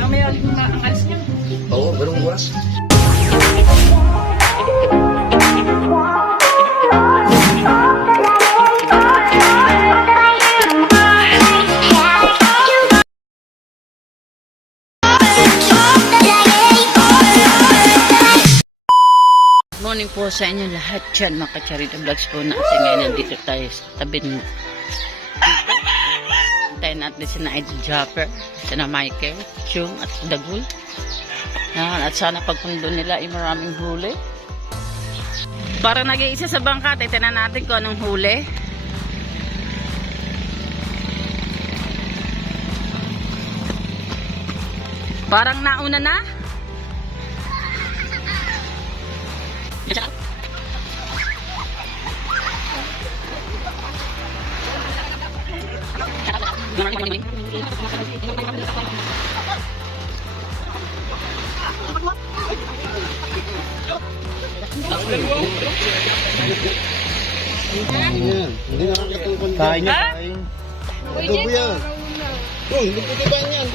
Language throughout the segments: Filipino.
Mamaya ulit ang alis niya. Oo, ganun oras. Morning po sa inyo lahat dyan, mga Kacharito Vlogs po na kasi ngayon nandito tayo sa tabi ng hintayin natin si na Idol Japper, si na Michael, Chung at Dagul. At sana pagpundo nila ay maraming huli. Para nag-iisa sa bangka, titinan natin kung anong huli. Parang nauna na. Hindi naman katungkol. Kain niya, kain. Adobo yan. Hindi ko diba yan.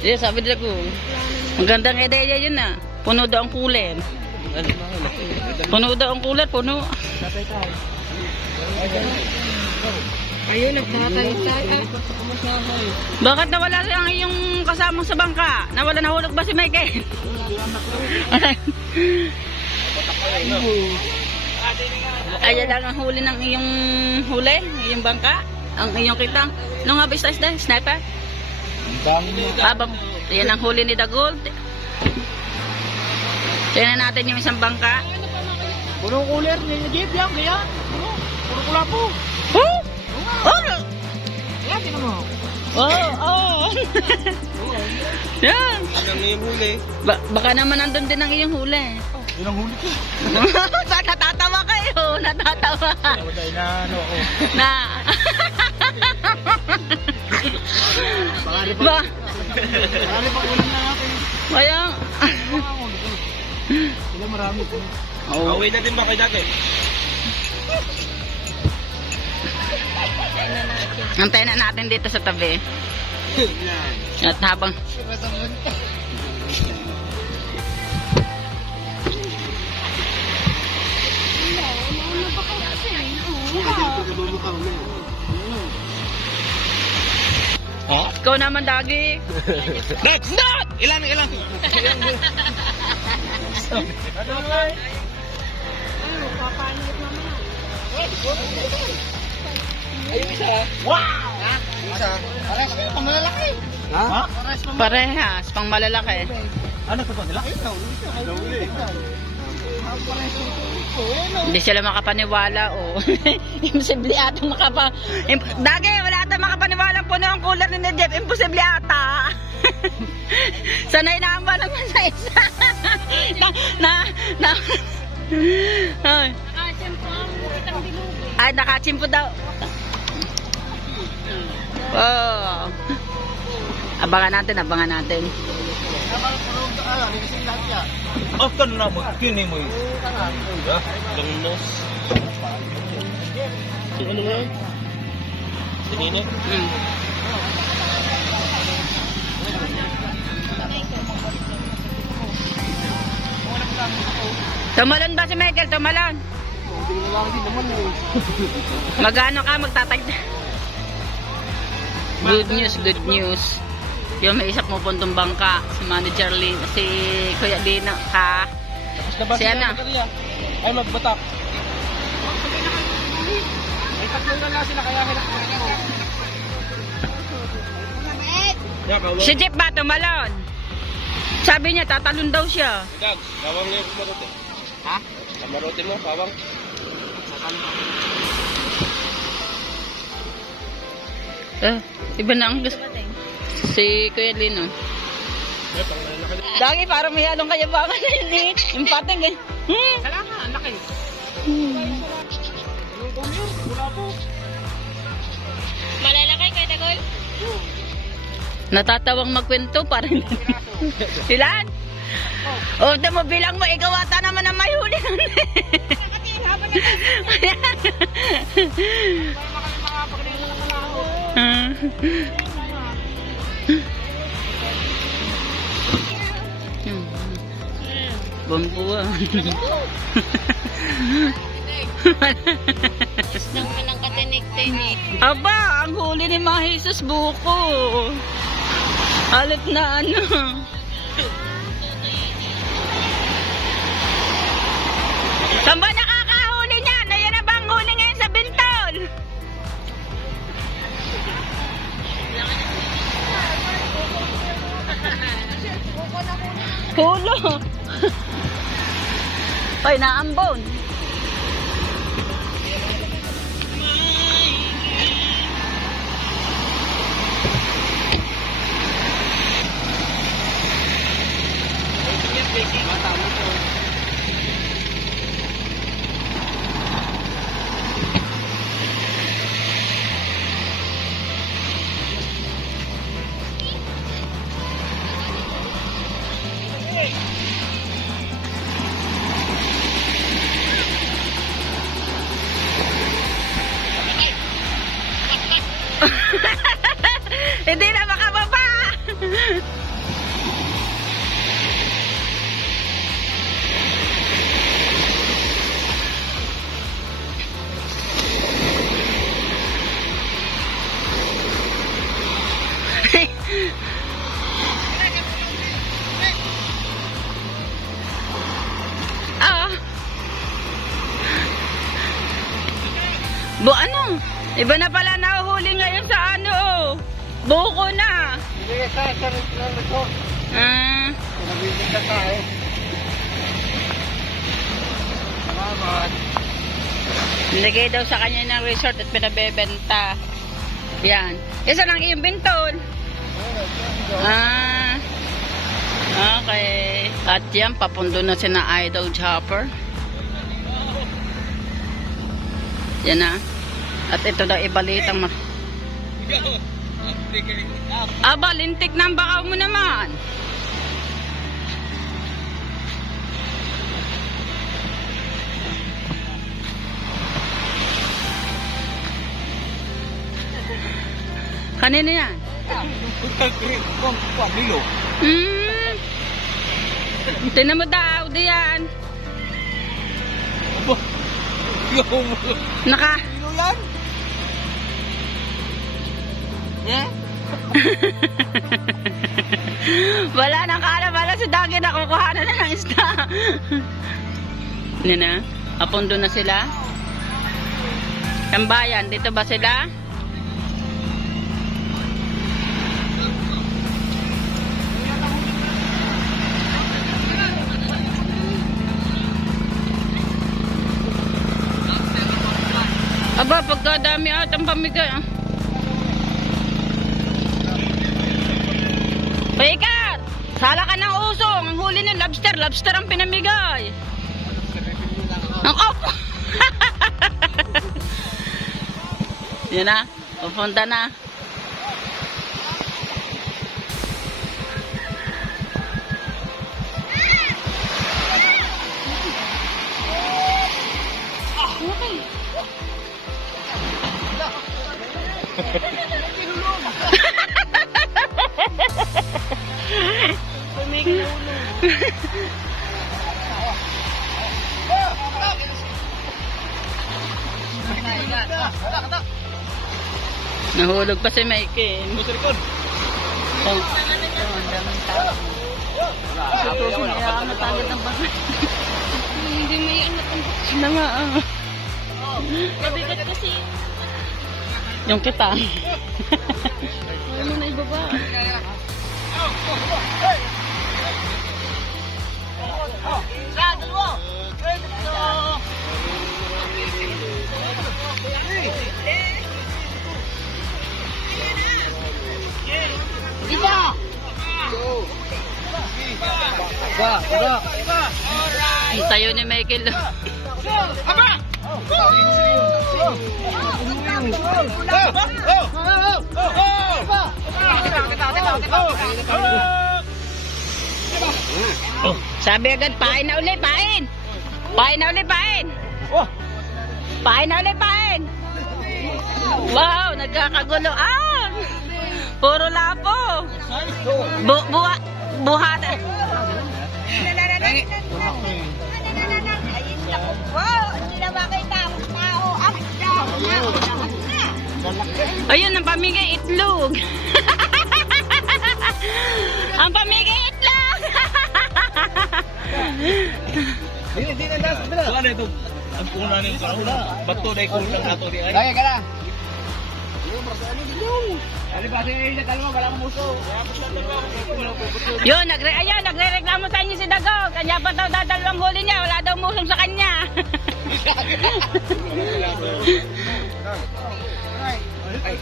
Yeah, sabi nila ko, magandang ideya yun na. Puno daw ang cooler. Puno daw ang cooler, puno. Ayun, nagtatanong tayo. Bakit nawala lang yung kasama sa bangka? Nawala, nahulog ba si Michael? Ayan lang ang huli ng iyong huli, iyong bangka, ang iyong kitang. Ano nga ba isda? Sniper? Yan ang huli ni Dagul. Tingnan natin yung isang bangka. Punong cooler, jeep yan, kaya. Puro kula po. Oh! Oh! Yan, tinan mo. Oh! Yan! Ano yung huli? Baka naman nandun din ang iyong huli. Yun ang huli ko. Natatawa kayo, natatawa. Dahil na ano ako. Na. Ba? Marami pa ulam na natin. Kaya. Sila marami po. Away na din ba kayo dati? Antayin na natin dito sa tabi. At habang Ha? ikaw naman dagi. Next! Not! Ilan? Ayun isa. Wow! Ha? Isa. Parehas kayo, pang malalaki. Ha? Parehas, pang malalaki. Ano ito ba nila? Hindi sila makapaniwala o. Imposible ata Dagi, wala ata makapaniwala puno ang cooler ni Jeff. Imposible ata. Sanay na ang naman sa isa. Ay. Ay, nakachimpo daw. Oh. Abangan natin. After na mo, kini mo yun. Lungnos. Ano mo? Sinino? Tumalon ba si Michael? Tumalon. Magano ka magtatagda? Good news. Yung may isa pumupuntong bangka, si Manager Lin, si Kuya Dino, ha? Si Ana. Ay, magbatak. May tatlo na lang sila, kaya hirap ko. Si Jeff ba tumalon? Sabi niya, tatalon daw siya. Dag, bawang niya kamarote. Ha? Kamarote mo, bawang. Iba na ang gusto. Si Kuya Lino. Lagi parang may halong kayabangan na yun eh. Yung pating eh. Salamat, ang laki. Yung kumyo, wala po. Malalaki kay Dagoy? Natatawang magkwento parang ilan? O, mo bilang mo, ikaw ata naman ang may huli nun. Bambuan. Nang walang katinik-tinik. Aba, ang huli ni Mga Jesus buko. Halit na ano. Saan ba nakakahuli niyan? Ayan na ba ang huli ngayon sa bintol? Hulo. Ay, naambon. Hindi na makababa. Ah. Ano? Iba na pala nahuhuli ngayon sa ano, oh. Buko na. Hindi ka sa resort. Nabibig ka tayo. Salamat. Nilagay daw sa kanya ng resort at pinabebenta. Yan. Isa lang yung bintol. Okay. At yan, papundo na sina Idol Chopper. Yan na. At ito daw ibalitang Aba, lintik ng bakaw mo naman. Kanino yan? Milo. Tinan mo daw, diyan. Naka. Milo yan? Yeah? Wala nang wala sa dagin na kukuha na ng isda. Yan na. Apundo na sila. Tambayan, dito ba sila? Aba, pagkadami at ang pamigay. Pekar! Sala ka ng usong. Ang huli ng lobster. Lobster ang pinamigay. Ang opo! Yan na. Pupunta na. Nahulog pa si Mikey. Hindi may anak ang Na nga ah. mabigat kasi. Yung kita. Huwag mo na ibaba. Ang tayo ni Michael. Sabi agad, pain na uli, pain. Pain na ulit, pain. Oh! Pain na ulit, pain. Wow, nagkakagulo. Ah! Puro lapo. Buhat. Ayun, ang pamigay itlog. Ang pamigay itlog. Hindi na das. Saan ito? Ang puna ng kauna. Bato na ikulang nato di ay. Lagi ka na. Ano ba si nagkalma wala akong muso. Yun, nagre-reklamo sa inyo si Dago. Kanya pa daw dadalawang huli niya. Wala daw musong sa kanya.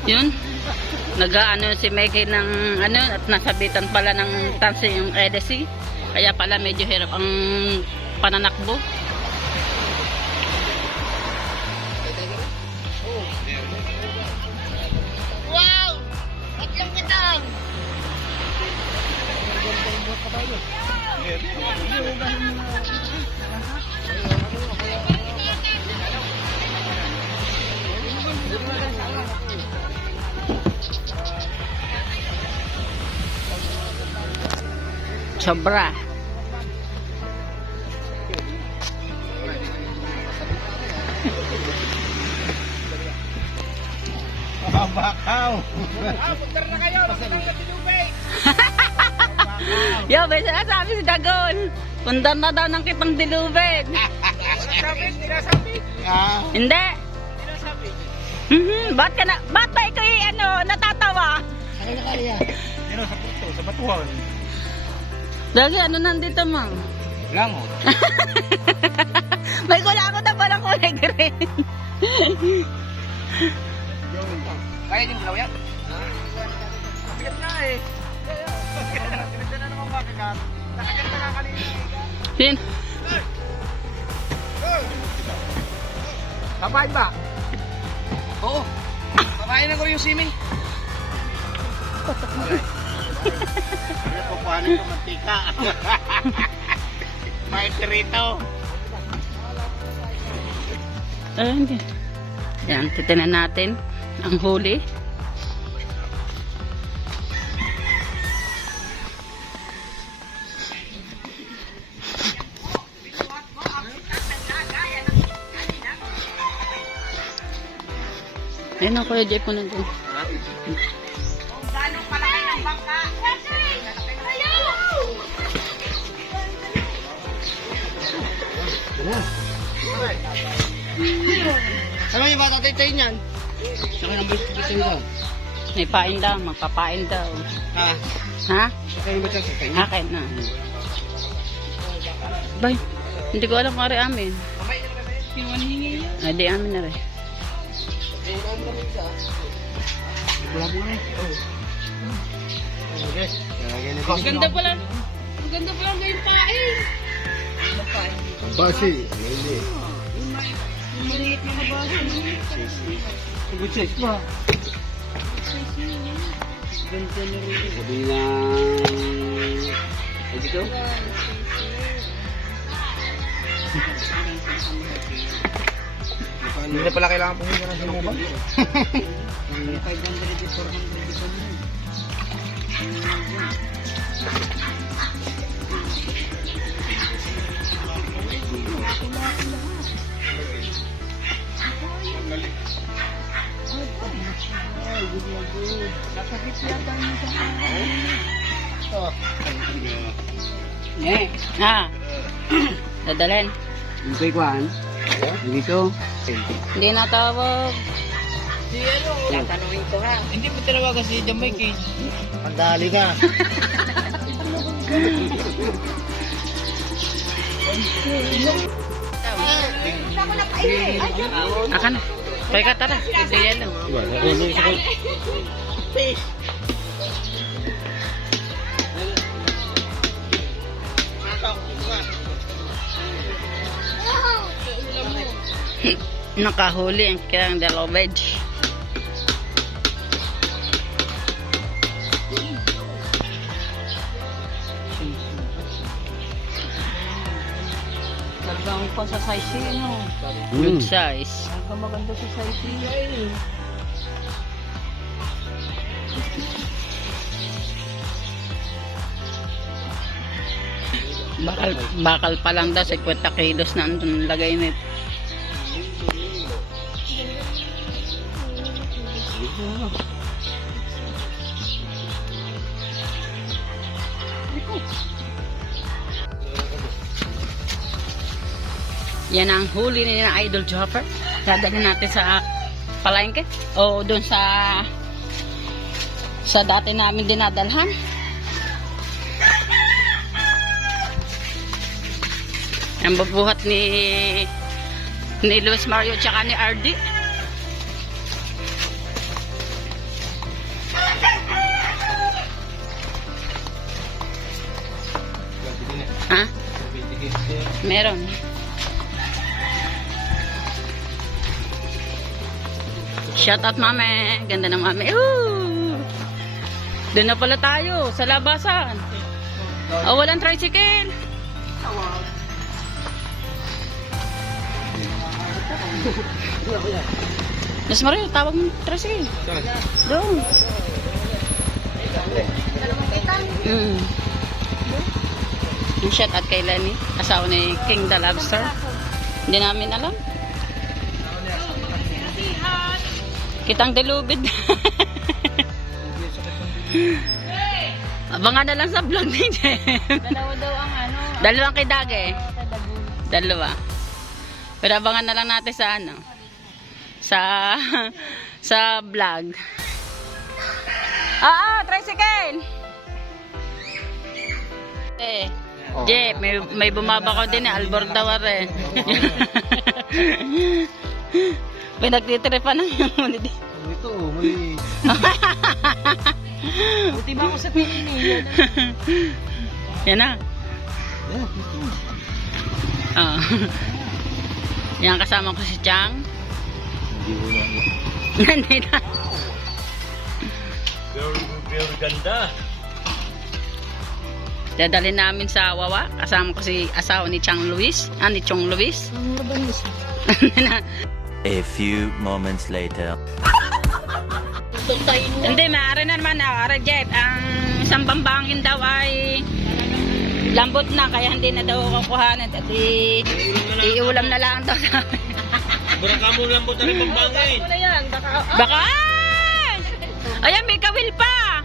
Yun. Nag-ano si Maggie ng ano at nasabitan pala ng tansi yung EDC. Kaya pala medyo hirap ang pananakbo. Wow! Tatlong kitang! Sobra. Bakaw. Punta na kayo. Yo, may sinasabi si Dagon. Punta na daw ng kitang dilubid. Ah, Hindi. Ba't ba ikaw natatawa? Sino sa puto, sa batuhan. Dagi, ano nandito, mang? Langot. May kulangot na palang kulay green. Kaya niyo daw yan? Bigat na eh. Bigat na naman makagat. Nakaganda na kanina. Sin? Kapain ba? Oo. Kapain na ko yung simi. ano po paano ito mantika? May tirito. Hindi. Yan, titinan natin ang huli. Ayun ang Kuya Jeff ko na doon. Ano yung bata titay niyan? Saka nang dito yun. May pain daw, magpapain daw. Ha? Ha? Saka yung bata titay niya? Akin na. Bay, hindi ko alam kung ari amin. Ay, di amin na rin. Wala mo na. Okay. Ang ganda pala. Ang ganda pala ng pain. Basi. Hindi. Maliit na nabasa. Good size pa. Sabi na... Ay dito? Hindi na pala kailangan pumunta ng sumuba. Ha? Dadalhin. Hindi kuhan. Dito. Hindi natawag. Tatanungin ko ha. Hindi mo tinawagan si Jamaica. Pandali ka. Akan na. Teka, tara. Hindi yan lang. Nakahuli ang kirang dalawaj. pa sa size niya, no? Good size. Ang maganda sa size niya eh. Bakal pa lang daw, 50 kilos na ang lagay nito. Yan ang huli ni na Idol Chopper. Dadalhin natin sa palengke o doon sa dati namin dinadalhan. Ang bubuhat ni Luis Mario tsaka ni RD. Ha? Meron. Shout out mame. Ganda ng mame. Doon na pala tayo sa labasan. Oh, walang tricycle. Mas Mario, tawag mo tricycle. Doon. Yung shout out kay Lenny, asawa ni King the Lobster. Hindi namin alam. Kitang dilubid. Abangan na lang sa vlog ni Jem. Dalawa daw ang ano. Dalawang kidage. Sa dago. Dalawa. Pero abangan na lang natin sa ano. Sa vlog. Tricycle. Jeep, may bumaba ko din Albor daw rin. May nagtitiripan ng muli din. Ito, may... Buti ba ako sa tingin Yan na. Yan kasama ko si Chang. Hindi ko na. Hindi na. Very ganda. Dadalhin namin sa Wawa. Kasama ko si asawa ni Chang Luis. Ni Chong Luis. Ang labanis. A few moments later. Hindi, maaari na naman. Jeff, ang isang bambangin daw ay lambot na. Kaya hindi na daw kukuhanan. At iulam na lang daw sa amin. Baraka mo lambot na rin bambangin. Wala yan. Baka, Baka! Ayan, may kawil pa.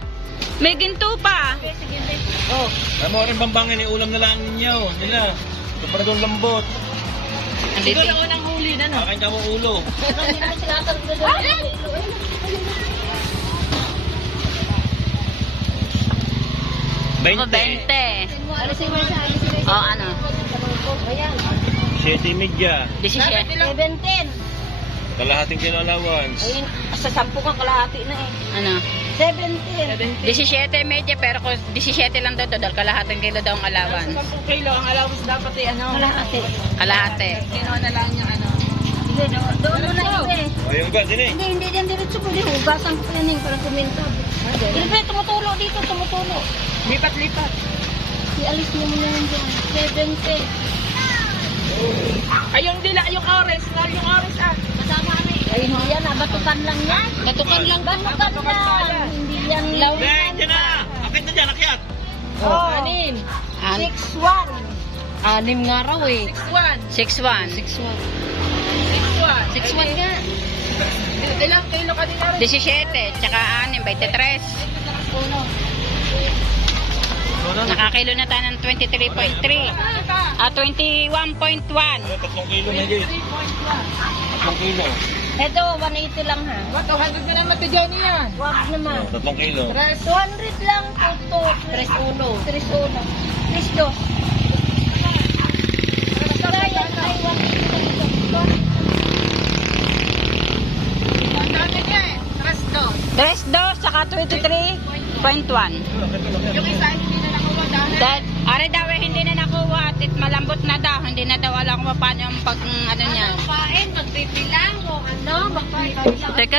May ginto pa. sige. Oh. Alam mo rin bambangin, iulam na lang ninyo. Nila. Ito para doon lambot. Siguro na unang huli na, no? Kakain ka mo ulo. Hindi naman sinatag na doon. Ako, 20. O, ano? 7.30. 17. 17. Kalahating kilo allowance. Ayun, sa 10 ka kalahati na eh. Ano? 17. 17 pero kung 17 lang daw dahil kalahating kilo daw ang allowance. 10 kilo ang allowance dapat eh, ano? Kalahati. Kalahati. Kinuha na lang yung ano. Hindi, doon na eh. Ayun ka, din eh. Hindi yan diretso ko. Hugasan ko yan eh, parang kumintab. Hindi, tumutulo dito, tumutulo. Lipat. Ialis niyo mo yan dyan. 70. Ayong dila, yung orange. Yung orange ah. Kasama kami. Ay, hindi yan ah. Batukan lang yan. Batukan lang. Hindi yan law. Dyan na! Akit na dyan, akyat! Oh, anim. 6-1. Anim nga raw eh. 6-1. 6-1 nga. Ilang kilo ka din na rin? 17, tsaka 6, 23. Nakakilo na tayo ng 23.3. 21.1. 3 kilo na higit. 3 kilo. Ito, 180 lang ha. 200 na naman ito dyan yan. Wag naman. 3 kilo. 200 lang ito. 3-1. 3-2. Dress 2, tsaka 23.1. Yung isa hindi na nakuha dahil. Are daw hindi na nakuha at malambot na daw. Hindi na daw alam kung paano yung pag ano niyan. Kain, magpipilang o ano, magpipilang. Teka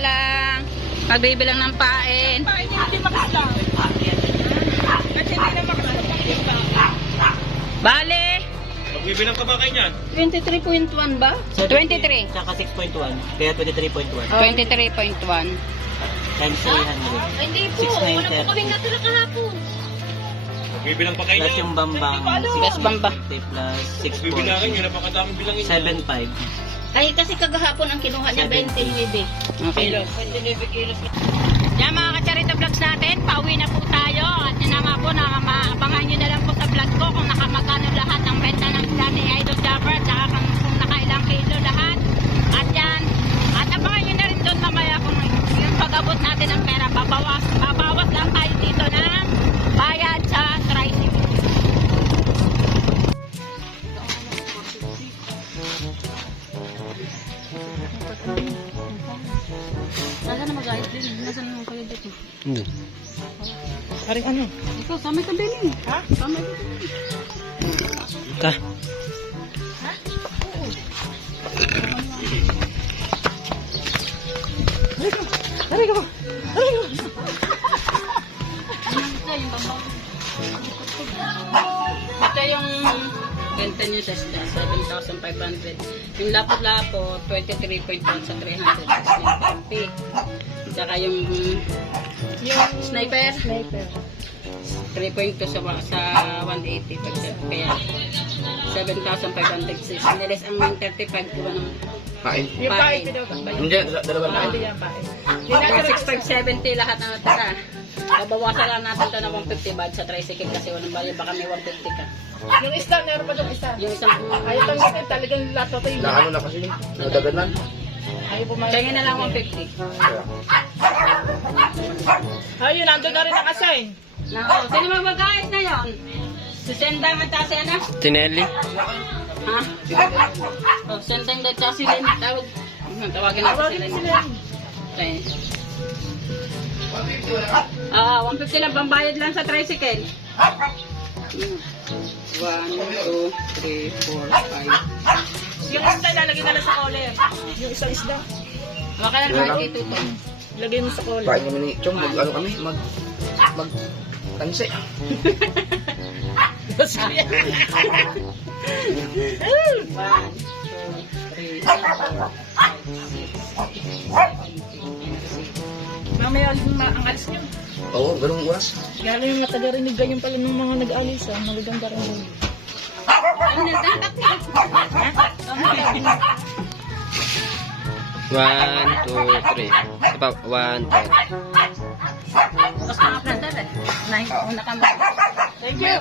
lang. Magbibilang ng pain. Pain hindi makaslang. Kasi hindi na makaslang. Bale, Magbibilang ka ba kayo niyan? 23.1 ba? 23. Tsaka 6.1. Kaya 23.1. 23.1. Times 300. Hindi po. Wala po 6,930. kaming natira kahapon. Magbibilang pa kayo Plus niyan? yung bambang. Plus bambang. 650 plus 640. Magbibilangin, yun napakadaming bilangin. 7.5. Ay, kasi kagahapon ang kinuha niya 29. Okay. Yan mga kacharito vlogs natin, pauwi na po tayo. At yun na nga po, abangan nyo na lang po sa vlog ko kung nakamagkano lahat ng benta ng isda ni Idol Japper. Tsaka kung nakailang kilo lahat. At yan, at abangan nyo na rin doon mamaya kung yung pag-abot natin ng pera. Babawas lang tayo dito ng bayad sa tricycle. Nasaan na mag-ayos din? Nasaan na kayo dito? Aring ano? Ikaw, samay ka din eh. Ha? Samay ka din. Ka. Ito yung benta niya sa isda, 7,500. Yung lapo-lapo, 23.1 sa 300. Saka yung sniper, 3.2 sa 180. Kaya 7,506. Nilis ang 35 ko ng Pain. pain. Hindi, dalawang pain. Kaya 6,570 lahat na natira. Babawasan lang natin ito ng 150 bad sa tricycle kasi walang bali baka may 150 ka. Yung isda, meron pa yung isa. Yung isang Ayaw tanggapin, talagang lato ko yun. Ano na kasi yun? Nadaganan. Ayaw pumayag. Tingin na lang 150. Ayun, nandun na rin nakasign. Nako, sino mag-ayos na yon? Susendang at si ano? Tinelli. Ha? Oh, sendang at si Lenny. Tawagin natin si Lenny. Okay. 150 lang pambayad lang sa tricycle. 1, 2, 3, 4, 5. Yung isda, lalagay na lang sa collar. Yung isang isda, Baka lang kahit ito to. lagay mo sa collar. Pain kami ni Chong, ano kami? Tanse. One, two, three, four, five, six, seven, 8, 9, 10. Mamaya ang alis nyo. Oo, ganung oras. Gano'n yung natagarinig ganyan pala ng mga nag-alis. Magaganda rin yun. One, two, three. Apa? 1, 2. Bukas na nga planter eh. Una kami. Thank you.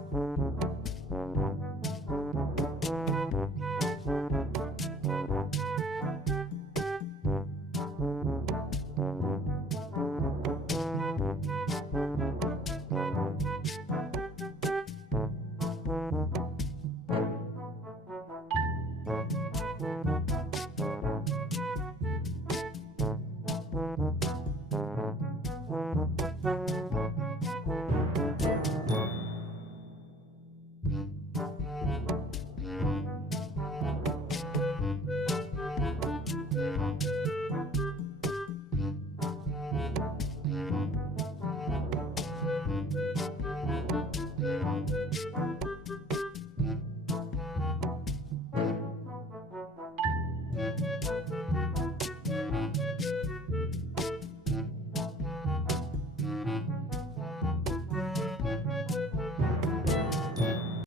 Okay.